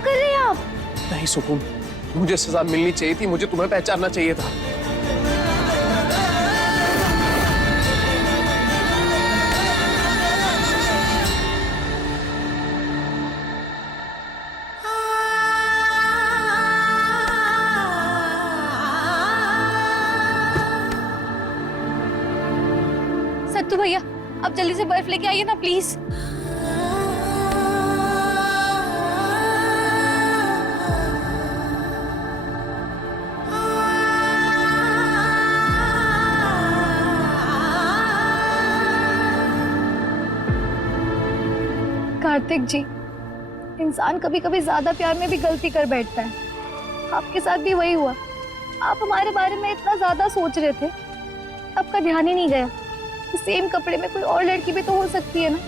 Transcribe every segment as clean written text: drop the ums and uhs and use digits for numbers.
कर रहे हैं आप? नहीं सुकून, मुझे सजा मिलनी चाहिए थी, मुझे तुम्हें पहचानना चाहिए था। सत्तू भैया, आप जल्दी से बर्फ लेके आइए ना प्लीज। कार्तिक जी, इंसान कभी कभी ज्यादा प्यार में भी गलती कर बैठता है। आपके साथ भी वही हुआ। आप हमारे बारे में इतना ज्यादा सोच रहे थे, आपका ध्यान ही नहीं गया। सेम कपड़े में कोई और लड़की भी तो हो सकती है ना।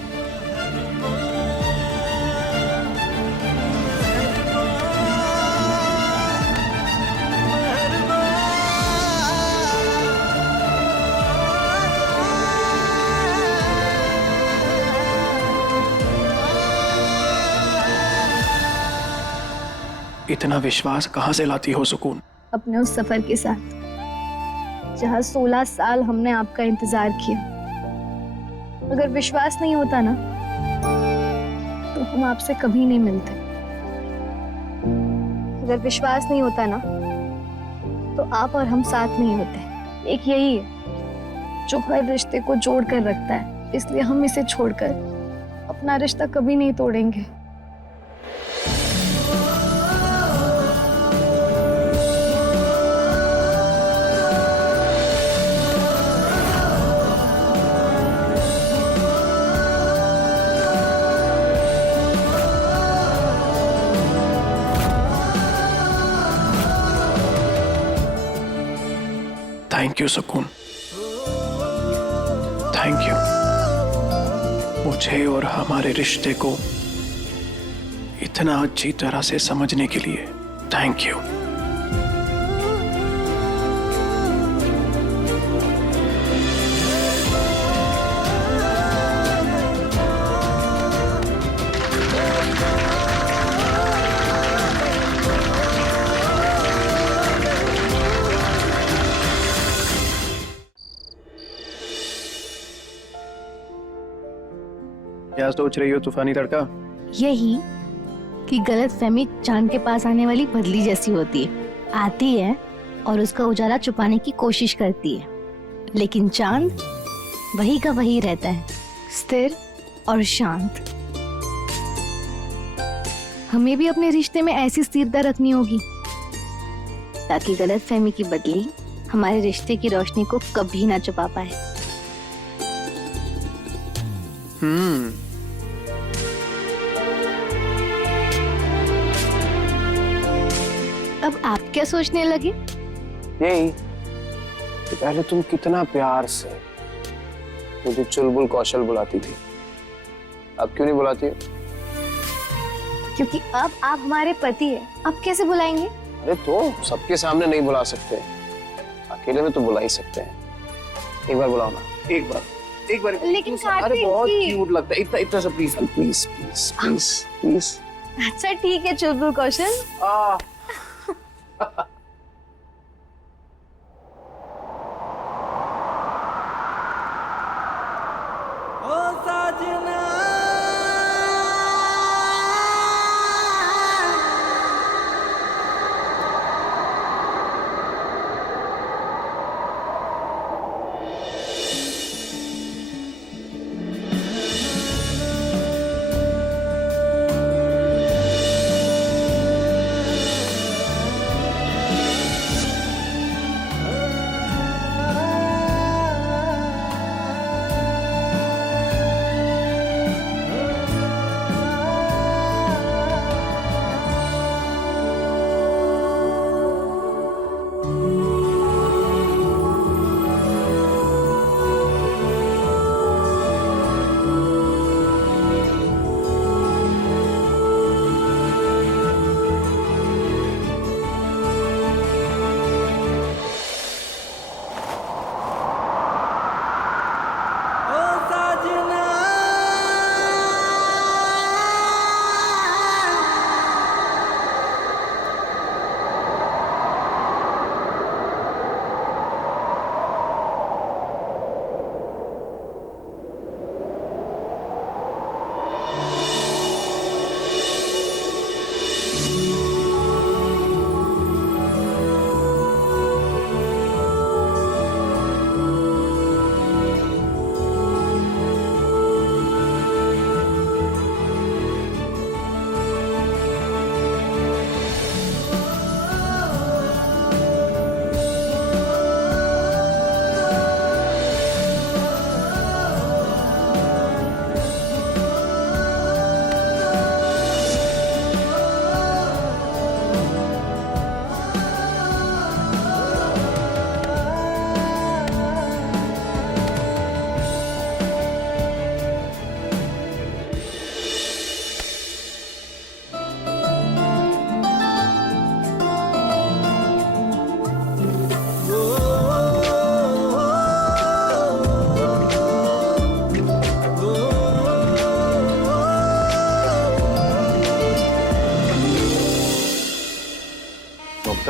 इतना विश्वास कहाँ से लाती हो सुकून? अपने उस सफर के साथ, जहाँ 16 साल हमने आपका इंतजार किया। अगर विश्वास नहीं होता ना, तो हम आपसे कभी नहीं मिलते। अगर विश्वास नहीं होता ना, तो आप और हम साथ नहीं होते। एक यही है जो हर रिश्ते को जोड़ कर रखता है, इसलिए हम इसे छोड़कर अपना रिश्ता कभी नहीं तोड़ेंगे। थैंक यू सुकून, थैंक यू। मुझे और हमारे रिश्ते को इतना अच्छी तरह से समझने के लिए थैंक यू। क्या सोच रही हो तूफानी तड़का? यही कि गलतफहमी चांद के पास आने वाली बदली जैसी होती है। आती है और उसका उजाला छुपाने की कोशिश करती है, लेकिन चांद वही का वही रहता है, स्थिर और शांत। हमें भी अपने रिश्ते में ऐसी स्थिरता रखनी होगी ताकि गलतफहमी की बदली हमारे रिश्ते की रोशनी को कभी ना छुपा पाए। अब आप क्या सोचने लगे? यही कि पहले तुम कितना प्यार से मुझे चुलबुल कौशल बुलाती थी, अब क्यों नहीं बुलाती हो? क्योंकि अब आप हमारे पति हैं, आप कैसे बुलाएंगे? अरे तो सबके सामने नहीं बुला सकते, अकेले में तो बुला ही सकते हैं। एक बार बुलाओ ना, एक बार। लेकिन अरे बहुत क्यूट लगता है, इतना इतना सा please please please please please. अच्छा ठीक है चुलबुल कौशल।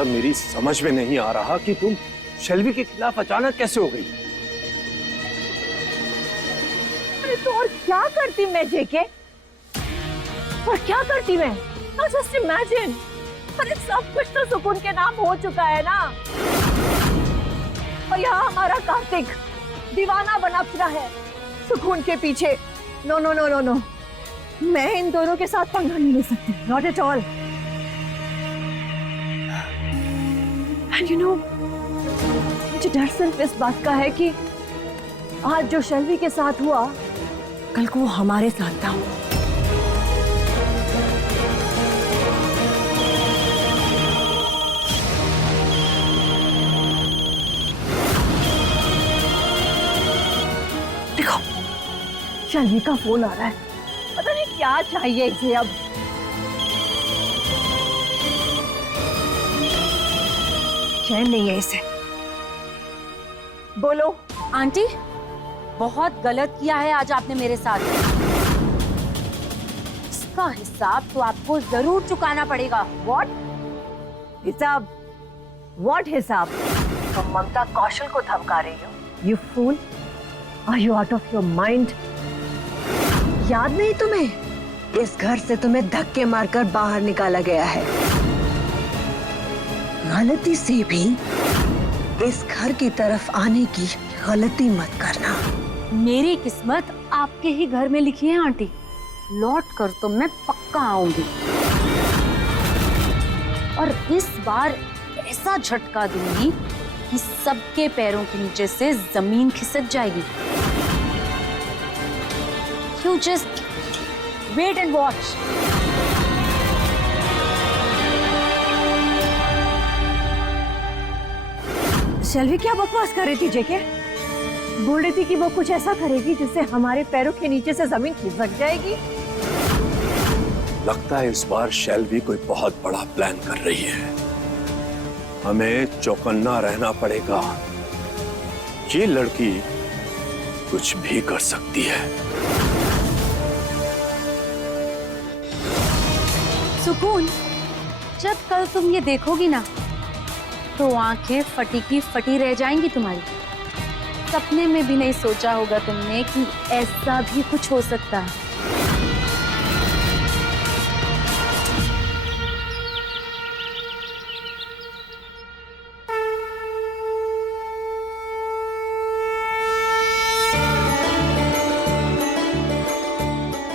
मतलब मेरी समझ में नहीं आ रहा कि तुम शेल्वी के खिलाफ अचानक कैसे हो गई। अरे तो और क्या करती मैं जेके, और क्या करती मैं? Now just imagine, अरे सब कुछ तो सुकून के नाम हो चुका है ना, और यहाँ हमारा कार्तिक दीवाना बना फिरा है सुकून के पीछे। No no no no no, मैं इन दोनों के साथ पंगा नहीं ले सकती, not at all. And you know, मुझे डर सिर्फ इस बात का है कि आज जो शेल्वी के साथ हुआ, कल को वो हमारे साथ था। देखो, शेल्वी का फोन आ रहा है, पता नहीं क्या चाहिए इसे अब। चैन नहीं है इसे। बोलो आंटी, बहुत गलत किया है आज आपने मेरे साथ। इसका हिसाब तो आपको जरूर चुकाना पड़ेगा। व्हाट हिसाब? व्हाट हिसाब? तुम ममता कौशल को धमका रही हो? You fool, are you out of your mind? याद नहीं तुम्हें? इस घर से तुम्हें धक्के मारकर बाहर निकाला गया है। गलती से भी इस घर की तरफ आने की गलती मत करना। मेरी किस्मत आपके ही घर में लिखी है आंटी, लौट कर तो मैं पक्का आऊंगी, और इस बार ऐसा झटका दूंगी कि सबके पैरों के नीचे से जमीन खिसक जाएगी। You just wait and watch. शेल्वी क्या बकवास कर रही थी जेके? बोल रही थी कि वो कुछ ऐसा करेगी जिससे हमारे पैरों के नीचे से जमीन खिसक जाएगी। लगता है इस बार शेल्वी कोई बहुत बड़ा प्लान कर रही है। हमें चौकन्ना रहना पड़ेगा। ये लड़की कुछ भी कर सकती है। सुकून, जब कल तुम ये देखोगी ना, तो आंखें फटी की फटी रह जाएंगी तुम्हारी। सपने में भी नहीं सोचा होगा तुमने कि ऐसा भी कुछ हो सकता है।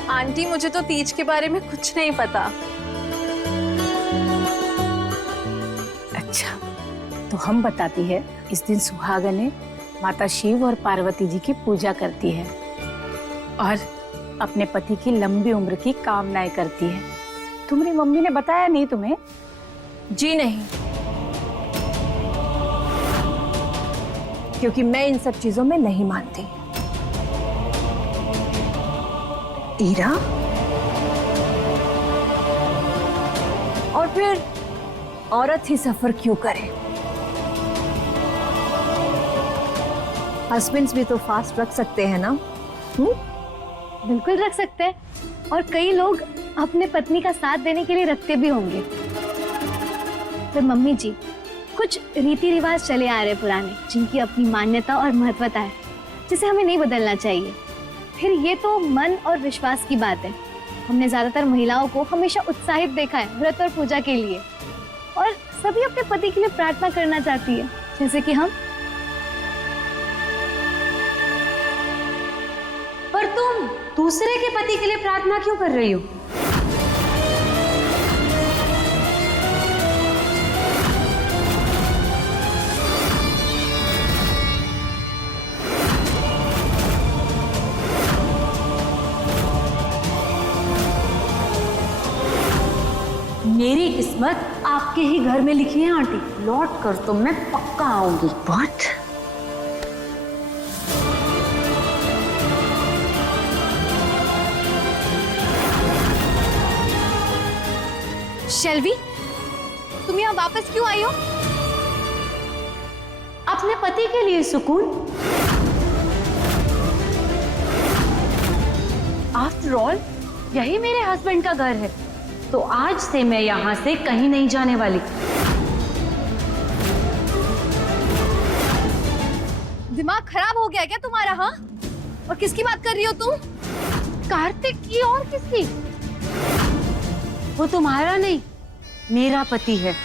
आंटी, मुझे तो तीज के बारे में कुछ नहीं पता। अच्छा, तो हम बताती है। इस दिन सुहागनें माता शिव और पार्वती जी की पूजा करती है और अपने पति की लंबी उम्र की कामनाएं करती है। तुम्हारी मम्मी ने बताया नहीं तुम्हें? जी नहीं, क्योंकि मैं इन सब चीजों में नहीं मानती। ईरा, और फिर औरत ही सफर क्यों करे? हस्बैंड्स भी तो फास्ट रख सकते हैं ना? बिल्कुल रख सकते हैं, और कई लोग अपने पत्नी का साथ देने के लिए रखते भी होंगे। पर मम्मी जी, कुछ रीति रिवाज चले आ रहे पुराने, जिनकी अपनी मान्यता और महत्वता है, जिसे हमें नहीं बदलना चाहिए। फिर ये तो मन और विश्वास की बात है। हमने ज्यादातर महिलाओं को हमेशा उत्साहित देखा है व्रत और पूजा के लिए, और सभी अपने पति के लिए प्रार्थना करना चाहती है, जैसे कि हम। पर तुम दूसरे के पति के लिए प्रार्थना क्यों कर रही हो? मेरी किस्मत आपके ही घर में लिखी है आंटी, लौट कर तो मैं पक्का आऊंगी। What? शेल्वी, तुम यहाँ वापस क्यों आई हो? अपने पति के लिए सुकून। आफ्टर ऑल यही मेरे हस्बैंड का घर है, तो आज से मैं यहाँ से कहीं नहीं जाने वाली। दिमाग खराब हो गया क्या तुम्हारा? हाँ, और किसकी बात कर रही हो तुम? कार्तिक की और किसकी? वो तुम्हारा नहीं, मेरा पति है।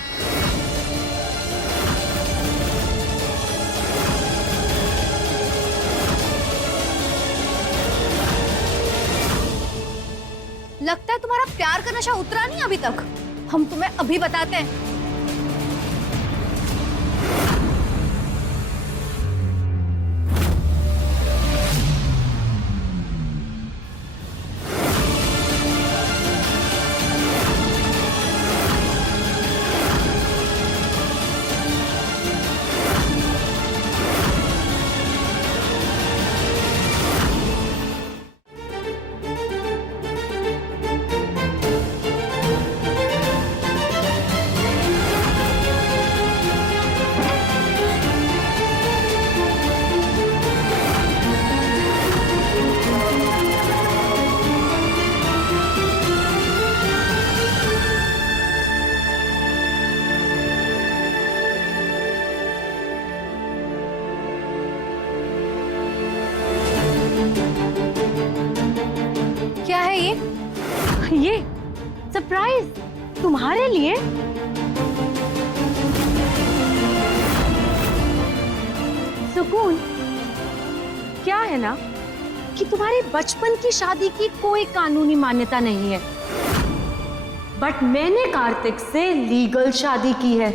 लगता है तुम्हारा प्यार का नशा उतरा नहीं अभी तक। हम तुम्हें अभी बताते हैं। क्या है ये सरप्राइज तुम्हारे लिए। सुकून, क्या है ना कि तुम्हारी बचपन की शादी की कोई कानूनी मान्यता नहीं है, बट मैंने कार्तिक से लीगल शादी की है।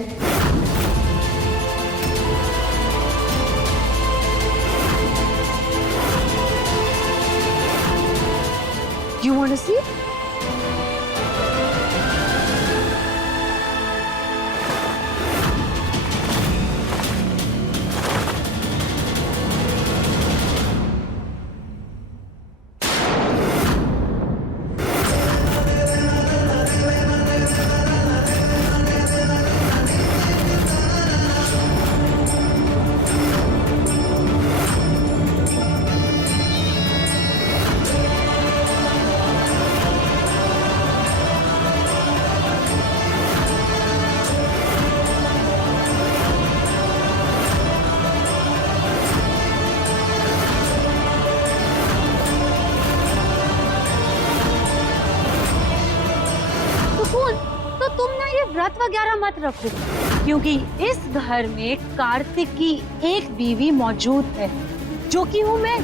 You want to see? व्रत वगैरह मत रखो, क्योंकि इस घर में कार्तिक की एक बीवी मौजूद है, जो कि हूं मैं।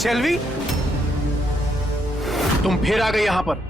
शेल्वी, तुम फिर आ गई यहां पर।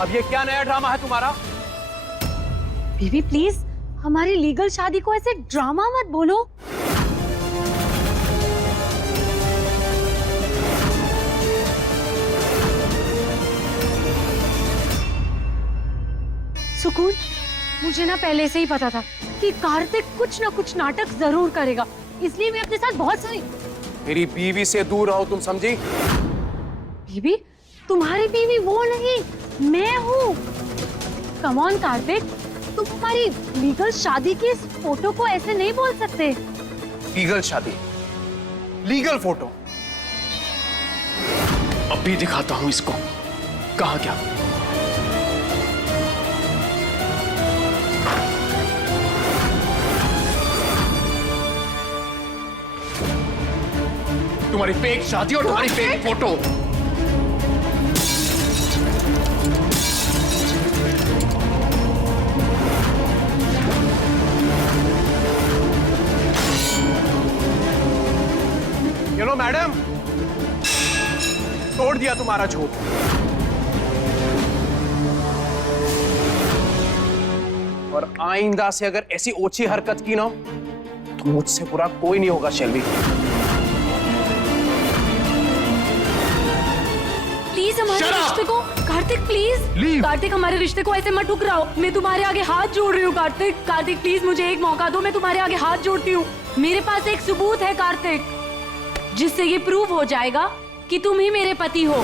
अब ये क्या नया ड्रामा है तुम्हारा? बीवी प्लीज, हमारी लीगल शादी को ऐसे ड्रामा मत बोलो। सुकून, मुझे ना पहले से ही पता था कि कार्तिक कुछ ना कुछ नाटक जरूर करेगा, इसलिए मैं अपने साथ बहुत सारी। मेरी बीवी से दूर रहो, तुम समझी? बीवी? तुम्हारी बीवी वो नहीं, मैं हूँ। कम ऑन कार्तिक, तुम हमारी लीगल शादी की इस फोटो को ऐसे नहीं बोल सकते। लीगल शादी, लीगल फोटो? अभी दिखाता हूं इसको। कहाँ क्या? तुम्हारी फेक शादी और तुम्हारी फेक फोटो। ये लो मैडम, तोड़ छोड़ दिया तुम्हारा झूठ। और आइंदा से अगर ऐसी ओछी हरकत की ना तो मुझसे बुरा कोई नहीं होगा शेल्वी। प्लीज हमारे रिश्ते को, कार्तिक प्लीज, कार्तिक हमारे रिश्ते को ऐसे मत ठुकराओ। मैं तुम्हारे आगे हाथ जोड़ रही हूँ कार्तिक। कार्तिक प्लीज मुझे एक मौका दो, मैं तुम्हारे आगे हाथ जोड़ती हूँ। मेरे पास एक सबूत है कार्तिक, जिससे ये प्रूव हो जाएगा कि तुम ही मेरे पति हो।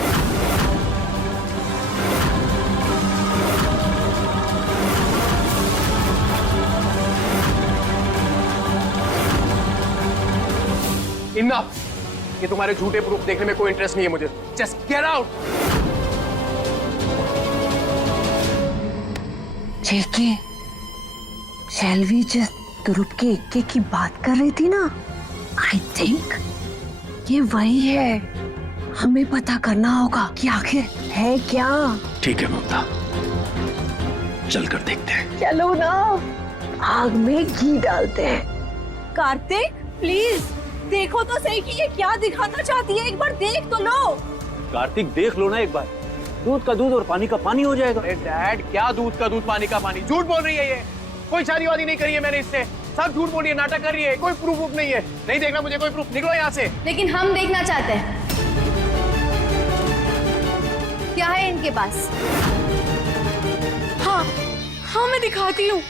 इनफ, ये तुम्हारे झूठे प्रूफ देखने में कोई इंटरेस्ट नहीं है मुझे। Just get out. जेके, शेल्वी जिस ध्रुव के इक्के की बात कर रही थी ना, आई थिंक ये वही है। हमें पता करना होगा कि आखिर है क्या। ठीक है ममता, चलकर देखते हैं। चलो ना, आग में घी डालते हैं। कार्तिक प्लीज देखो तो सही कि ये क्या दिखाना चाहती है, एक बार देख तो लो। कार्तिक देख लो ना एक बार, दूध का दूध और पानी का पानी हो जाएगा। अरे डैड, क्या दूध का दूध पानी का पानी? झूठ बोल रही है ये। कोई शादी वादी नहीं करी है मैंने इससे। सब झूठ बोल रही है, नाटक कर रही है। कोई प्रूफ नहीं है। नहीं देखना मुझे कोई प्रूफ। निकलो यहाँ से। लेकिन हम देखना चाहते हैं क्या है इनके पास। हाँ हाँ मैं दिखाती हूँ।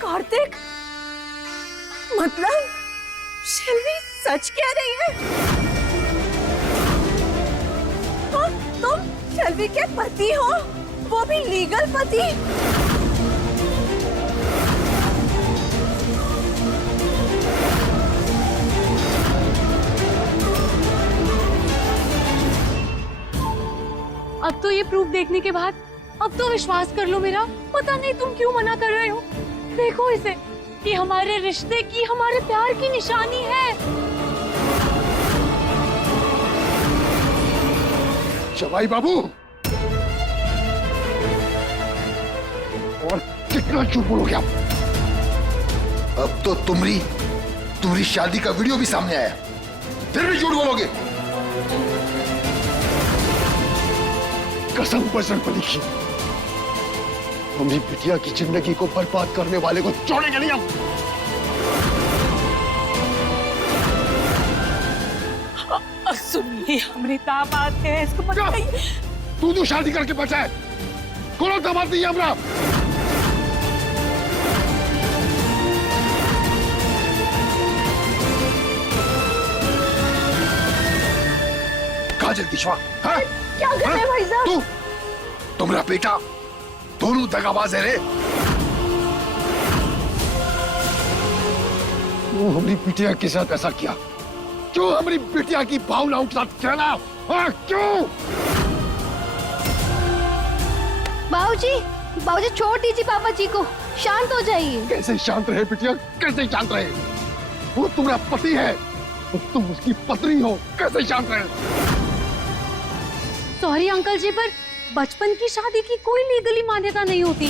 कार्तिक, मतलब शेल्वी सच कह रही है? हाँ, तुम शेल्वी के पति हो, वो भी लीगल पति। अब तो ये प्रूफ देखने के बाद अब तो विश्वास कर लो मेरा। पता नहीं तुम क्यों मना कर रहे हो। देखो इसे, ये हमारे रिश्ते की, हमारे प्यार की निशानी है। जवाई बाबू, और कितना झूठ बोलोगे आप? अब तो तुम्हारी शादी का वीडियो भी सामने आया, फिर भी झूठ बोलोगे? कसम बजरंग बली की, मम्मी बिटिया की जिंदगी को बर्बाद करने वाले को छोड़ेंगे नहीं हम। सुनिए अमृता, बात है इसको मत कहिए। तू तो शादी करके बचा है, कोनो दामाद नहीं है हमरा। कहा जगदीशवा, हाँ? क्या कर रहे हैं भाई साहब? तुम्हारा बेटा दोनों दगाबाज है रे। क्यों हमारी बिटिया के साथ ऐसा किया? क्यों हमारी बिटिया की भावनाओं के साथ खेला? हाँ, क्यों? बाबूजी, बाबूजी छोड़ दीजिए पापा जी को, शांत हो जाइए। कैसे शांत रहे बिटिया, कैसे शांत रहे? वो तुम्हारा पति है, तुम उसकी पत्नी हो, कैसे शांत रहे? सॉरी अंकल जी, पर बचपन की शादी की कोई लीगली मान्यता नहीं होती।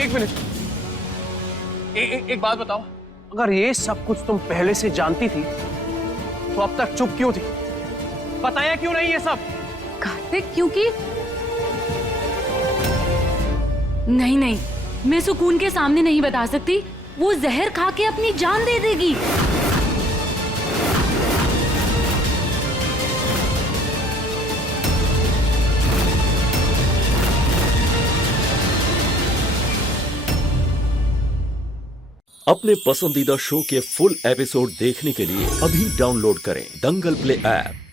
एक मिनट, एक बात बताओ, अगर ये सब कुछ तुम पहले से जानती थी तो अब तक चुप क्यों थी? बताया क्यों नहीं ये सब? कार्तिक, क्योंकि नहीं, मैं सुकून के सामने नहीं बता सकती, वो जहर खा के अपनी जान दे देगी। अपने पसंदीदा शो के फुल एपिसोड देखने के लिए अभी डाउनलोड करें दंगल प्ले ऐप।